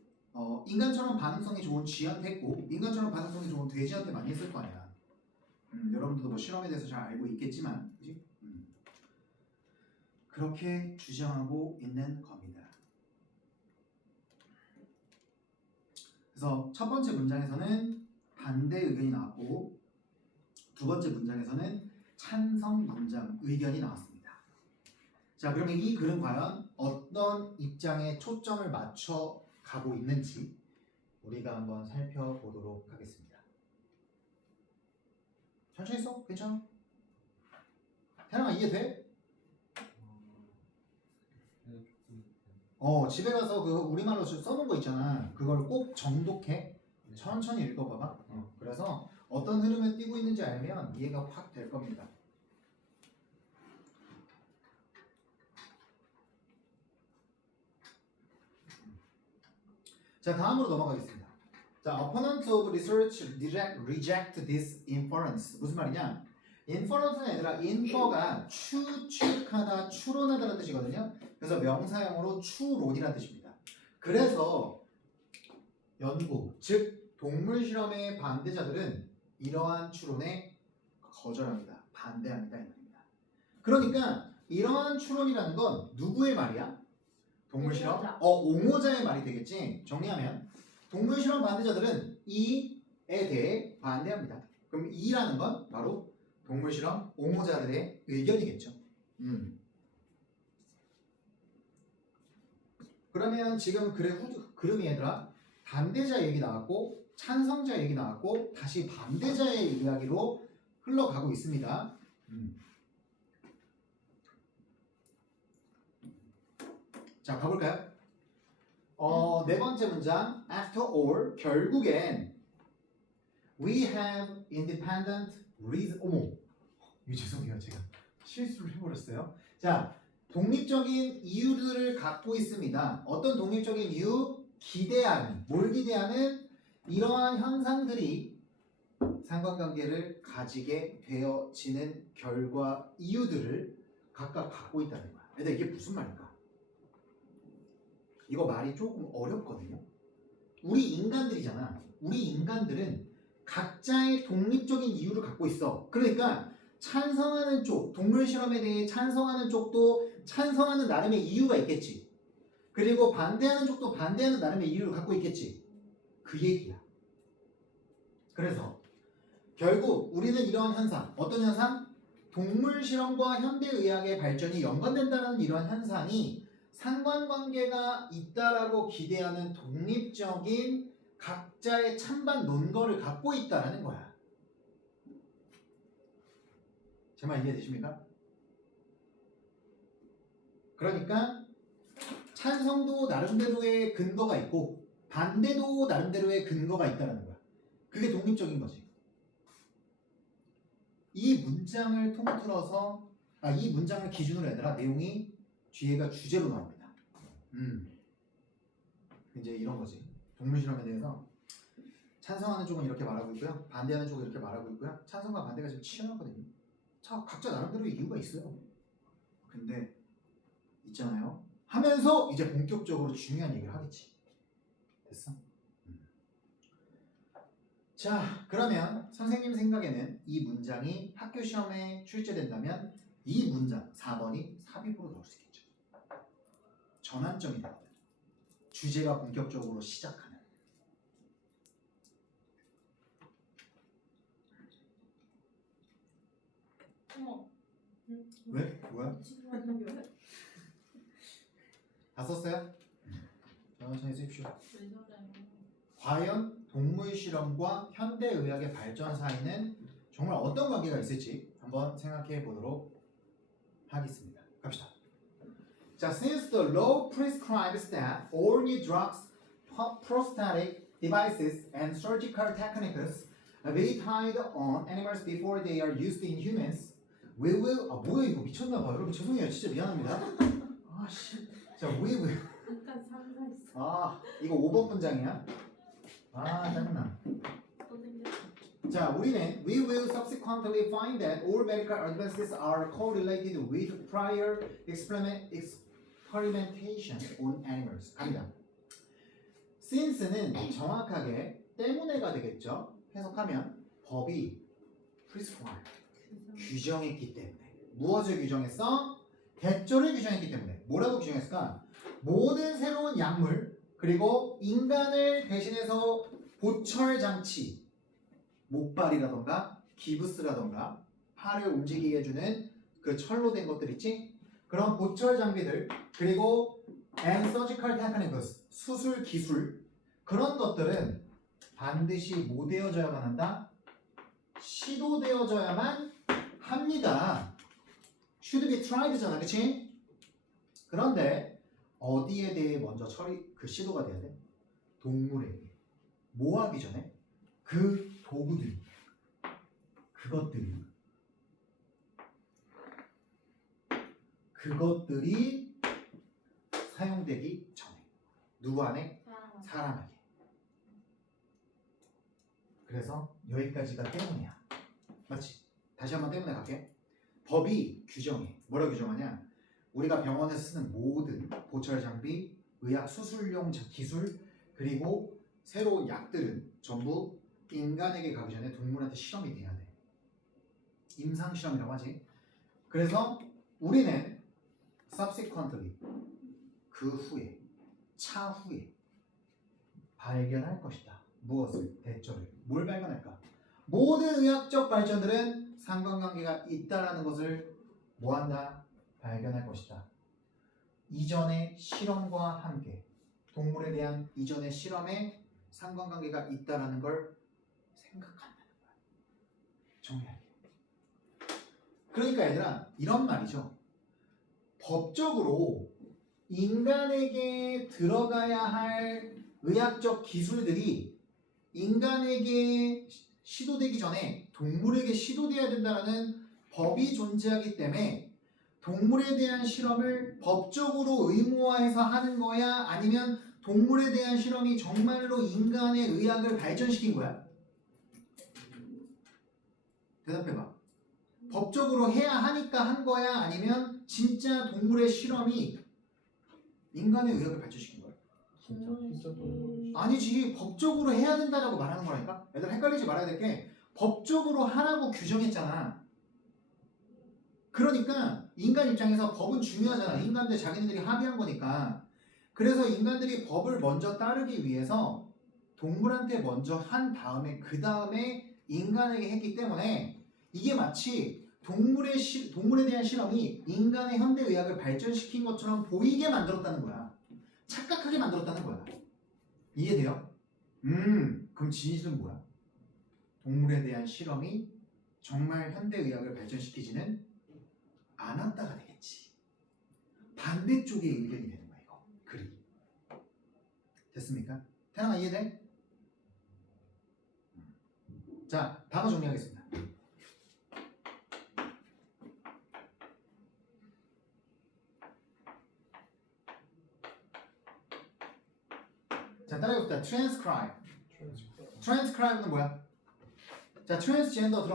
인간처럼 반응성이 좋은 쥐한테 했고 인간처럼 반응성이 좋은 돼지한테 많이 했을 거 아니야. 여러분들도 뭐 실험에 대해서 잘 알고 있겠지만 그치? 그렇게 주장하고 있는 겁니다. 그래서 첫 번째 문장에서는 반대 의견이 나왔고 두 번째 문장에서는 찬성 문장 의견이 나왔습니다. 자 그러면 이 글은 과연 어떤 입장에 초점을 맞춰 가고 있는지 우리가 한번 살펴보도록 하겠습니다. 천천히 써? 괜찮아? 태랑아 이해돼? 집에 가서 그 우리말로 써놓은 거 있잖아. 그걸 꼭 정독해. 천천히 읽어봐봐. 그래서 어떤 흐름에 띄고 있는지 알면 이해가 확 될 겁니다. 자 다음으로 넘어가겠습니다. 자, opponents of research reject this inference. 무슨 말이냐? inference는 얘들아 infer가 추측하다, 추론하다라는 뜻이거든요. 그래서 명사형으로 추론이라는 뜻입니다. 그래서 연구, 즉 동물 실험의 반대자들은 이러한 추론에 거절합니다. 반대합니다. 이 말입니다. 그러니까 이러한 추론이라는 건 누구의 말이야? 동물 실험? 옹호자의 말이 되겠지. 정리하면 동물 실험 반대자들은 이에 대해 반대합니다. 그럼 이라는 건 바로 동물 실험 옹호자들의 의견이겠죠. 그러면 지금 글의 그림이 얘들아 반대자 얘기 나왔고 찬성자 얘기 나왔고 다시 반대자의 이야기로 흘러가고 있습니다. 자 가볼까요? 네 번째 문장 After all 결국엔 We have independent reason. 어머 죄송해요 제가 실수를 해버렸어요. 자 독립적인 이유들을 갖고 있습니다. 어떤 독립적인 이유? 기대하는 뭘 기대하는? 이러한 현상들이 상관관계를 가지게 되어지는 결과 이유들을 각각 갖고 있다는 거야. 근데 이게 무슨 말일까? 이거 말이 조금 어렵거든요. 우리 인간들이잖아. 우리 인간들은 각자의 독립적인 이유를 갖고 있어. 그러니까 찬성하는 쪽, 동물 실험에 대해 찬성하는 쪽도 찬성하는 나름의 이유가 있겠지. 그리고 반대하는 쪽도 반대하는 나름의 이유를 갖고 있겠지. 그 얘기야. 그래서 결국 우리는 이러한 현상, 어떤 현상? 동물 실험과 현대의학의 발전이 연관된다는 이러한 현상이 상관관계가 있다라고 기대하는 독립적인 각자의 찬반 논거를 갖고 있다라는 거야. 제 말 이해되십니까? 그러니까 찬성도 나름대로의 근거가 있고 반대도 나름대로의 근거가 있다라는 거야. 그게 독립적인 거지. 이 문장을 통틀어서 이 문장을 기준으로 얘들아 내용이 뒤에가 주제로 나옵니다. 이제 이런 거지. 동물 실험에 대해서 찬성하는 쪽은 이렇게 말하고 있고요. 반대하는 쪽은 이렇게 말하고 있고요. 찬성과 반대가 지금 치열하거든요. 각자 나름대로의 이유가 있어요. 근데 있잖아요. 하면서 이제 본격적으로 중요한 얘기를 하겠지. 됐어? 자, 그러면 선생님 생각에는 이 문장이 학교 시험에 출제된다면 이 문장 4번이 삽입으로 나올 수 있겠죠. 전환점이 나거든. 주제가 본격적으로 시작하는. 어머. 왜? 뭐야? 다 썼어요? 천천히 쓰십시오. 왜 저래요? 과연 동물 실험과 현대의학의 발전 사이는 정말 어떤 관계가 있을지 한번 생각해 보도록 하겠습니다. 갑시다. 자, since the law prescribes that all new drugs, prosthetic devices, and surgical techniques be tried on animals before they are used in humans, we will 뭐야 이거 미쳤나봐. 여러분 죄송해요. 진짜 미안합니다. 아씨. 자, we will 잠깐 상상했어. 이거 5번 문장이야. 짜증나. 또 생겼어. 자, 우리는 we will subsequently find that all medical advances are correlated with prior experimentation on animals. 갑니다. since는 정확하게 때문에가 되겠죠. 해석하면 법이 prescribe 규정했기 때문에. 무엇을 규정했어? 대조를 규정했기 때문에. 뭐라고 규정했을까? 모든 새로운 약물 그리고 인간을 대신해서 보철 장치, 목발이라던가 기부스라던가 팔을 움직이게 해주는 그 철로 된 것들 있지? 그런 보철 장비들 그리고 and surgical techniques, 수술 기술 그런 것들은 반드시 뭐 되어져야만 한다? 시도되어져야만 합니다. should be tried잖아, 그치? 그런데 어디에 대해 먼저 시도가 돼야 돼? 동물에게. 뭐 하기 전에? 그 도구들, 그것들이 사용되기 전에. 누구 안에? 사람에게. 그래서 여기까지가 때문이야. 맞지? 다시 한번 때문에 갈게. 법이 규정해. 뭐라 규정하냐? 우리가 병원에서 쓰는 모든 보철 장비, 의학 수술용 기술, 그리고 새로운 약들은 전부 인간에게 가기 전에 동물한테 실험이 돼야 돼. 임상 실험이라고 하지. 그래서 우리는 subsequently 그 후에, 차후에 발견할 것이다. 무엇을? 대처를. 뭘 발견할까? 모든 의학적 발전들은 상관관계가 있다라는 것을 뭐한다? 발견할 것이다. 이전의 실험과 함께 동물에 대한 이전의 실험에 상관관계가 있다라는 걸 생각한다는 거야. 정리할게. 그러니까 얘들아 이런 말이죠. 법적으로 인간에게 들어가야 할 의학적 기술들이 인간에게 시도되기 전에 동물에게 시도돼야 된다는 법이 존재하기 때문에 동물에 대한 실험을 법적으로 의무화해서 하는 거야? 아니면 동물에 대한 실험이 정말로 인간의 의학을 발전시킨 거야? 대답해봐. 법적으로 해야 하니까 한 거야? 아니면 진짜 동물의 실험이 인간의 의학을 발전시킨 거야? 진짜 또 아니지. 법적으로 해야 된다라고 말하는 거라니까? 얘들 헷갈리지 말아야 될 게 법적으로 하라고 규정했잖아. 그러니까 인간 입장에서 법은 중요하잖아. 인간들 자기네들이 합의한 거니까. 그래서 인간들이 법을 먼저 따르기 위해서 동물한테 먼저 한 다음에 그 다음에 인간에게 했기 때문에 이게 마치 동물에 대한 실험이 인간의 현대의학을 발전시킨 것처럼 보이게 만들었다는 거야. 착각하게 만들었다는 거야. 이해돼요? 그럼 진실은 뭐야? 동물에 대한 실험이 정말 현대의학을 발전시키지는 않았다가 되겠지. 반대쪽의 의견이 되는 거야 이거. 글이. 됐습니까? 태양아 이해돼? 자, 단어 정리하겠습니다. 자, 따라해봅시다. transcribe는 뭐야? 자, transgender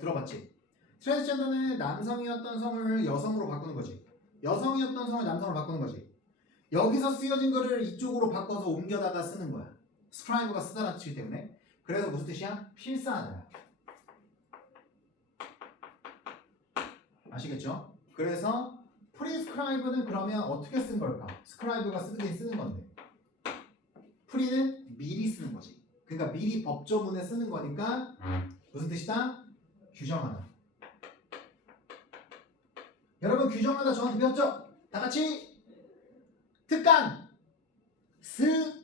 들어봤지? 트랜스젠더는 남성이었던 성을 여성으로 바꾸는 거지. 여성이었던 성을 남성으로 바꾸는 거지. 여기서 쓰여진 거를 이쪽으로 바꿔서 옮겨다가 쓰는 거야. 스크라이브가 쓰다라는 뜻이기 때문에. 그래서 무슨 뜻이야? 필사하다. 아시겠죠? 그래서 prescribe는 그러면 어떻게 쓴 걸까? 스크라이브가 쓰긴 쓰는 건데. pre는 미리 쓰는 거지. 그러니까 미리 법조문에 쓰는 거니까 무슨 뜻이다? 규정하다. 여러분 규정하다 저한테 배웠죠? 다 같이 특강 스트럭처?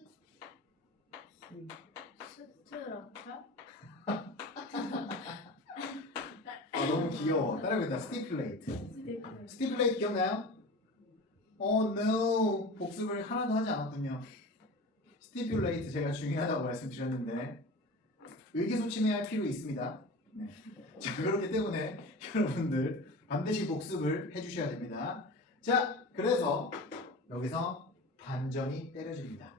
너무 귀여워. 따라해보겠다. stipulate 기억나요? no 복습을 하나도 하지 않았군요. stipulate 제가 중요하다고 말씀드렸는데 의기소침해야 할 필요 있습니다. 네. 자, 그렇기 때문에 여러분들 반드시 복습을 해주셔야 됩니다. 자, 그래서 여기서 반전이 때려집니다.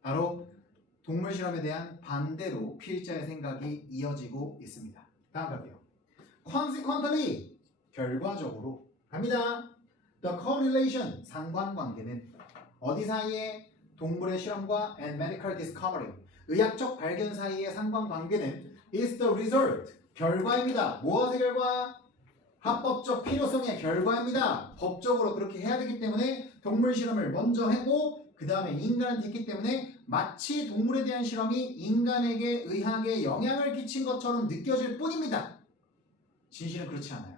바로 동물 실험에 대한 반대로 필자의 생각이 이어지고 있습니다. 다음 갈게요. Consequently, 결과적으로 갑니다. The correlation, 상관관계는 어디 사이에 동물의 실험과 and medical discovery, 의학적 발견 사이의 상관관계는 is the result, 결과입니다. 무엇의 결과? 합법적 필요성의 결과입니다. 법적으로 그렇게 해야 되기 때문에 동물 실험을 먼저 하고 그 다음에 인간한테 했기 때문에 마치 동물에 대한 실험이 인간에게 의학에 영향을 끼친 것처럼 느껴질 뿐입니다. 진실은 그렇지 않아요.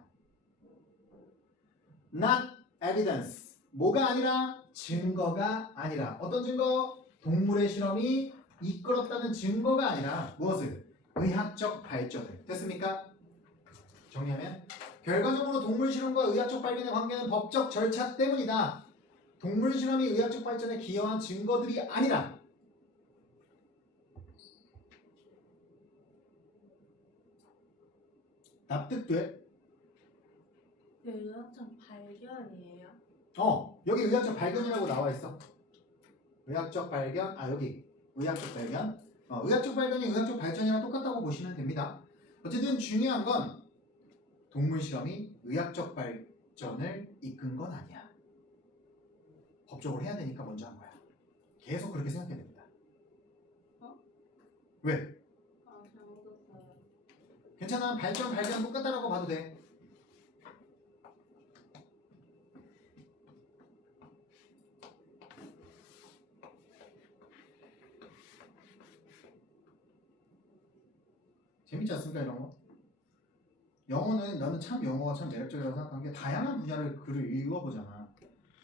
Not evidence. 뭐가 아니라? 증거가 아니라. 어떤 증거? 동물의 실험이 이끌었다는 증거가 아니라 무엇을? 의학적 발전을. 됐습니까? 정리하면 결과적으로 동물 실험과 의학적 발견의 관계는 법적 절차 때문이다. 동물 실험이 의학적 발전에 기여한 증거들이 아니라 납득돼? 의학적 발견이에요. 여기 의학적 발견이라고 나와 있어. 의학적 발견, 여기 의학적 발견. 의학적 발견이 의학적 발전이랑 똑같다고 보시면 됩니다. 어쨌든 중요한 건 동물 실험이 의학적 발전을 이끈 건 아니야. 법적으로 해야 되니까 먼저 한 거야. 계속 그렇게 생각해야 됩니다. 왜? 잘못했어요. 괜찮아. 발전, 발견 똑같다라고 봐도 돼. 재밌지 않습니까 이런 거? 영어는 나는 참 영어가 참 매력적이라고 생각하는 게 다양한 분야를 글을 읽어보잖아.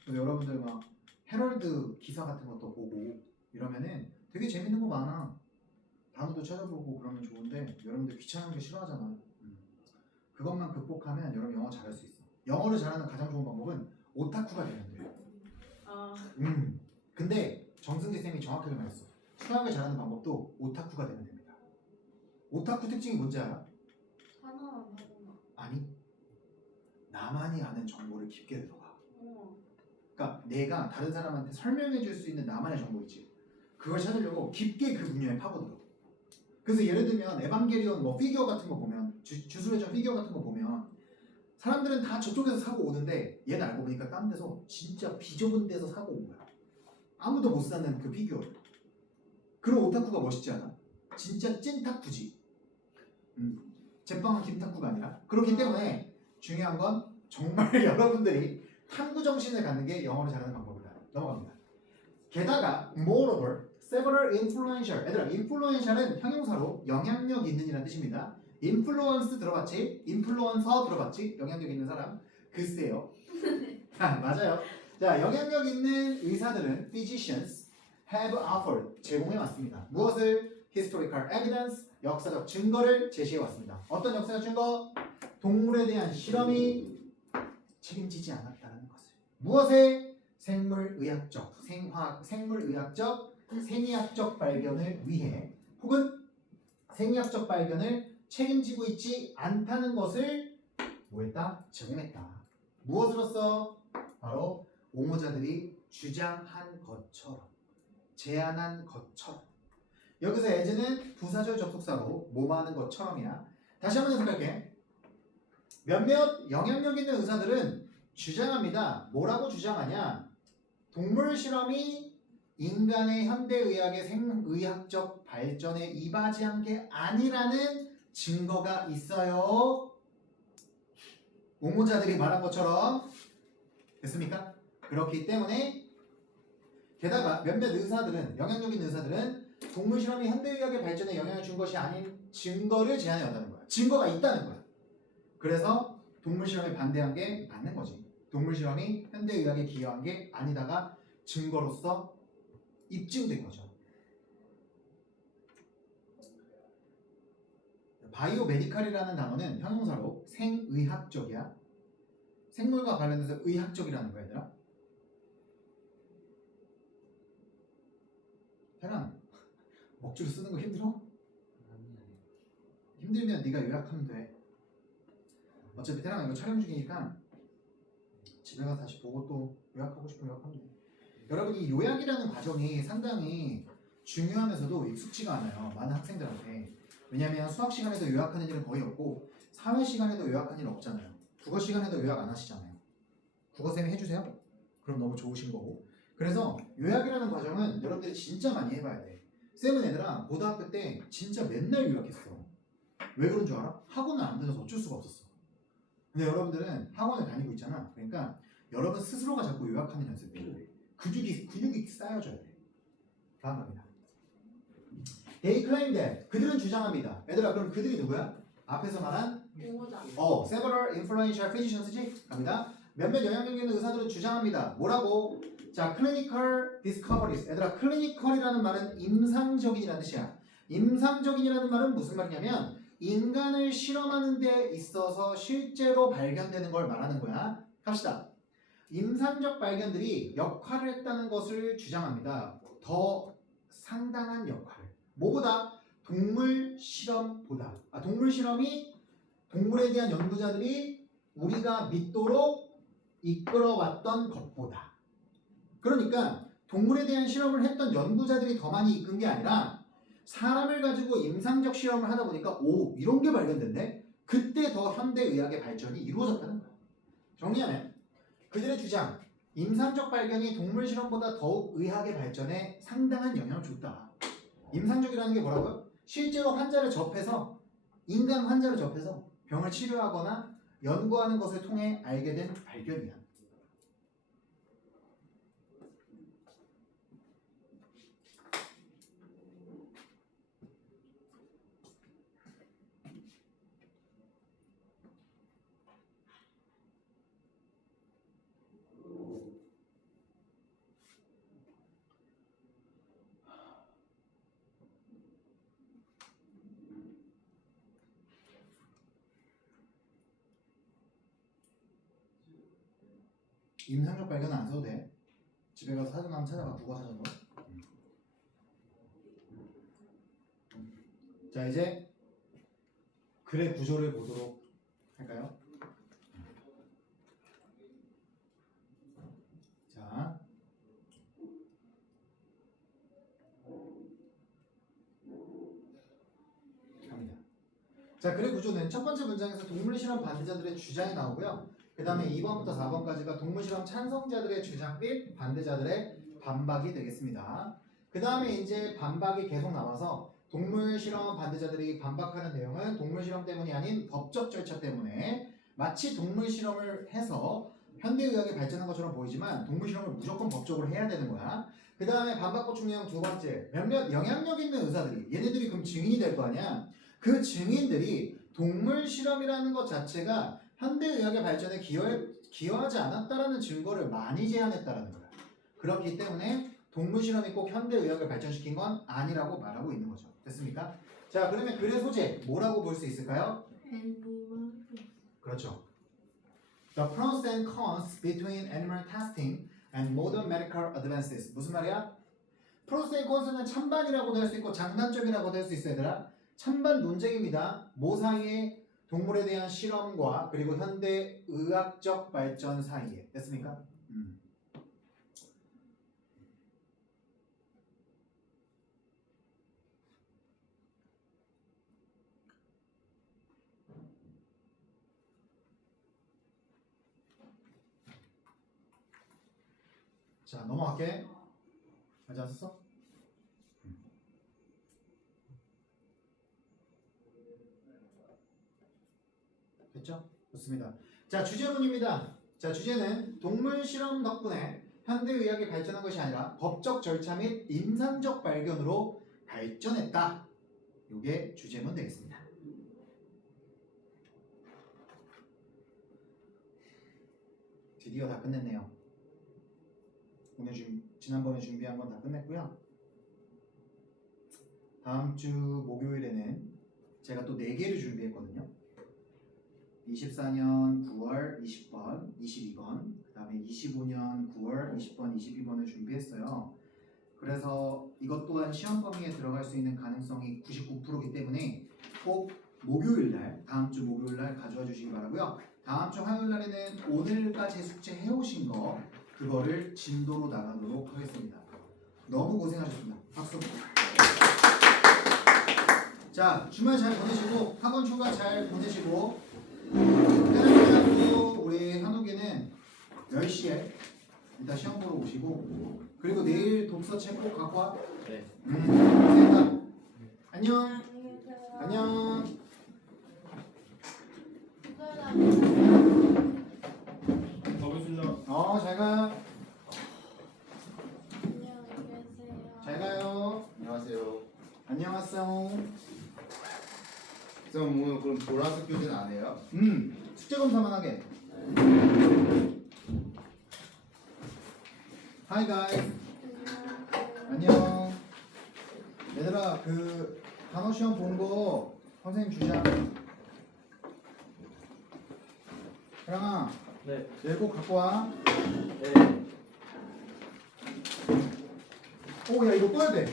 그래서 여러분들 막 헤럴드 기사 같은 것도 보고 이러면은 되게 재밌는 거 많아. 단어도 찾아보고 그러면 좋은데 여러분들 귀찮은 게 싫어하잖아. 그것만 극복하면 여러분 영어 잘할 수 있어. 영어를 잘하는 가장 좋은 방법은 오타쿠가 되면 돼요. 근데 정승재 쌤이 정확하게 말했어. 수학을 잘하는 방법도 오타쿠가 되면 됩니다. 오타쿠 특징이 뭔지 알아? 하나만 해보나? 아니, 나만이 아는 정보를 깊게 들어가. 그러니까 내가 다른 사람한테 설명해 줄 수 있는 나만의 정보 있지. 그걸 찾으려고 깊게 그 분야에 파고들어. 그래서 예를 들면 에반게리온 뭐 피규어 같은 거 보면 주술회전 피규어 같은 거 보면 사람들은 다 저쪽에서 사고 오는데 얘는 알고 보니까 딴 데서 진짜 비좁은 데서 사고 온 거야. 아무도 못 사는 그 피규어를. 그런 오타쿠가 멋있지 않아? 진짜 찐타쿠지. 제빵은 김타쿠가 아니라. 그렇기 때문에 중요한 건 정말 여러분들이 탐구 정신을 갖는 게 영어를 잘하는 방법이다. 넘어갑니다. 게다가 moreover, several influential. 얘들아, influential은 형용사로 영향력 있는 이라는 뜻입니다. influence 들어봤지? influencer 들어봤지? 영향력 있는 사람. 글쎄요. 맞아요. 자, 영향력 있는 의사들은 physicians have offered 제공해 왔습니다. 무엇을? historical evidence 역사적 증거를 제시해 왔습니다. 어떤 역사적 증거? 동물에 대한 실험이 책임지지 않았다는 것을. 무엇에? 생물의학적, 생리학적 발견을 위해 혹은 생리학적 발견을 책임지고 있지 않다는 것을 뭐했다? 제공했다. 무엇으로써? 바로 옹호자들이 주장한 것처럼, 제안한 것처럼. 여기서 as는 부사절 접속사로 뭐뭐하는 것처럼이야. 다시 한번 해석할게. 몇몇 영향력 있는 의사들은 주장합니다. 뭐라고 주장하냐? 동물 실험이 인간의 현대의학의 생의학적 발전에 이바지한 게 아니라는 증거가 있어요. 옹호자들이 말한 것처럼. 됐습니까? 그렇기 때문에 게다가 몇몇 의사들은, 영향력 있는 의사들은 동물 실험이 현대의학의 발전에 영향을 준 것이 아닌 증거를 제안해 왔다는 거야. 증거가 있다는 거야. 그래서 동물 실험에 반대한 게 맞는 거지. 동물 실험이 현대의학에 기여한 게 아니다가 증거로서 입증된 거죠. 바이오메디칼이라는 단어는 형용사로 생의학적이야. 생물과 관련돼서 의학적이라는 거야, 얘들아. 태랑, 먹줄 쓰는 거 힘들어? 힘들면 네가 요약하면 돼. 어차피 태랑 이거 촬영 중이니까 집에 가서 다시 보고 또 요약하고 싶으면 요약하면 돼. 여러분, 이 요약이라는 과정이 상당히 중요하면서도 익숙지가 않아요. 많은 학생들한테. 왜냐하면 수학 시간에도 요약하는 일은 거의 없고 사회 시간에도 요약하는 일 없잖아요. 국어 시간에도 요약 안 하시잖아요. 국어쌤이 해주세요. 그럼 너무 좋으신 거고. 그래서 요약이라는 과정은 여러분들이 진짜 많이 해봐야 돼. 쌤은 얘들아 고등학교 때 진짜 맨날 요약했어. 왜 그런 줄 알아? 학원을 안 다녀서 어쩔 수가 없었어. 근데 여러분들은 학원을 다니고 있잖아. 그러니까 여러분 스스로가 자꾸 요약하는 연습을 해야 돼. 근육이 쌓여져야 돼. 다음 갑니다. They claim that. 그들은 주장합니다. 얘들아 그럼 그들이 누구야? 앞에서 말한 옹호자. several influential physicians지? 갑니다. 몇몇 영향력 있는 의사들은 주장합니다. 뭐라고? 자, clinical discoveries. 얘들아 clinical이라는 말은 임상적인이라는 뜻이야. 임상적인이라는 말은 무슨 말이냐면 인간을 실험하는 데 있어서 실제로 발견되는 걸 말하는 거야. 갑시다. 임상적 발견들이 역할을 했다는 것을 주장합니다. 더 상당한 역할을. 뭐보다? 동물 실험보다. 동물 실험이 동물에 대한 연구자들이 우리가 믿도록 이끌어왔던 것보다. 그러니까 동물에 대한 실험을 했던 연구자들이 더 많이 이끈 게 아니라 사람을 가지고 임상적 실험을 하다 보니까 오, 이런 게 발견됐네? 그때 더 현대의학의 발전이 이루어졌다는 거야. 정리하면 그들의 주장, 임상적 발견이 동물 실험보다 더욱 의학의 발전에 상당한 영향을 줬다. 임상적이라는 게 뭐라고요? 실제로 환자를 접해서, 인간 환자를 접해서 병을 치료하거나 연구하는 것을 통해 알게 된 발견이야. 임상적 발견은 안 써도 돼. 집에 가서 사전 한번 찾아봐. 국어 사전도. 자, 이제 글의 구조를 보도록 할까요? 자, 자, 글의 구조는 첫 번째 문장에서 동물 실험 반대자들의 주장이 나오고요. 그 다음에 2번부터 4번까지가 동물 실험 찬성자들의 주장 및 반대자들의 반박이 되겠습니다. 그 다음에 이제 반박이 계속 나와서 동물 실험 반대자들이 반박하는 내용은 동물 실험 때문이 아닌 법적 절차 때문에 마치 동물 실험을 해서 현대의학이 발전한 것처럼 보이지만 동물 실험을 무조건 법적으로 해야 되는 거야. 그 다음에 반박 보충 내용 두 번째, 몇몇 영향력 있는 의사들이 얘네들이 그럼 증인이 될 거 아니야. 그 증인들이 동물 실험이라는 것 자체가 현대의학의 발전에 기여하지 않았다라는 증거를 많이 제안했다라는 거야. 그렇기 때문에 동물 실험이 꼭 현대의학을 발전시킨 건 아니라고 말하고 있는 거죠. 됐습니까? 자, 그러면 글의 소재 뭐라고 볼 수 있을까요? 애니멀. 그렇죠. The pros and cons between animal testing and modern medical advances. 무슨 말이야? pros and cons는 찬반이라고도 할 수 있고 장단점이라고도 할 수 있어요, 얘들아. 찬반 논쟁입니다. 뭐 사이에? 동물에 대한 실험과 그리고 현대 의학적 발전 사이에. 됐습니까? 자, 넘어갈게. 아직 안 썼어? 됐죠? 좋습니다. 자, 주제문입니다. 자, 주제는 동물 실험 덕분에 현대의학이 발전한 것이 아니라 법적 절차 및 임상적 발견으로 발전했다. 이게 주제문 되겠습니다. 드디어 다 끝냈네요. 오늘 지난번에 준비한 건 다 끝냈고요. 다음 주 목요일에는 제가 또 4개를 준비했거든요. 24년 9월 20번, 22번, 그 다음에 25년 9월 20번, 22번을 준비했어요. 그래서 이것 또한 시험 범위에 들어갈 수 있는 가능성이 99%이기 때문에 꼭 목요일날, 다음 주 목요일날 가져와 주시기 바라고요. 다음 주 화요일날에는 오늘까지 숙제 해오신 거 그거를 진도로 나가도록 하겠습니다. 너무 고생하셨습니다. 박수. 자, 주말 잘 보내시고 학원 휴가 잘 보내시고 태어나고 우리 한옥이는 10시에 이따 시험 보러 오시고 그리고 내일 독서 책 꼭 갖고 와. 네. 고생했다. 안녕. 안녕히 계세요. 안녕. 가보겠습니다. 잘 가. 안녕히 계세요. 잘 가요. 안녕하세요. 안녕하세요. 쌤 오늘 그럼 보라색 교재는 안 해요? 숙제 검사만 하게. Hi guys. 안녕. 얘들아, 그 단어 시험 본 거 선생님 주자. 혜랑아, 네. 내일 꼭 갖고 와. 네. 오, 야 이거 꺼야 돼.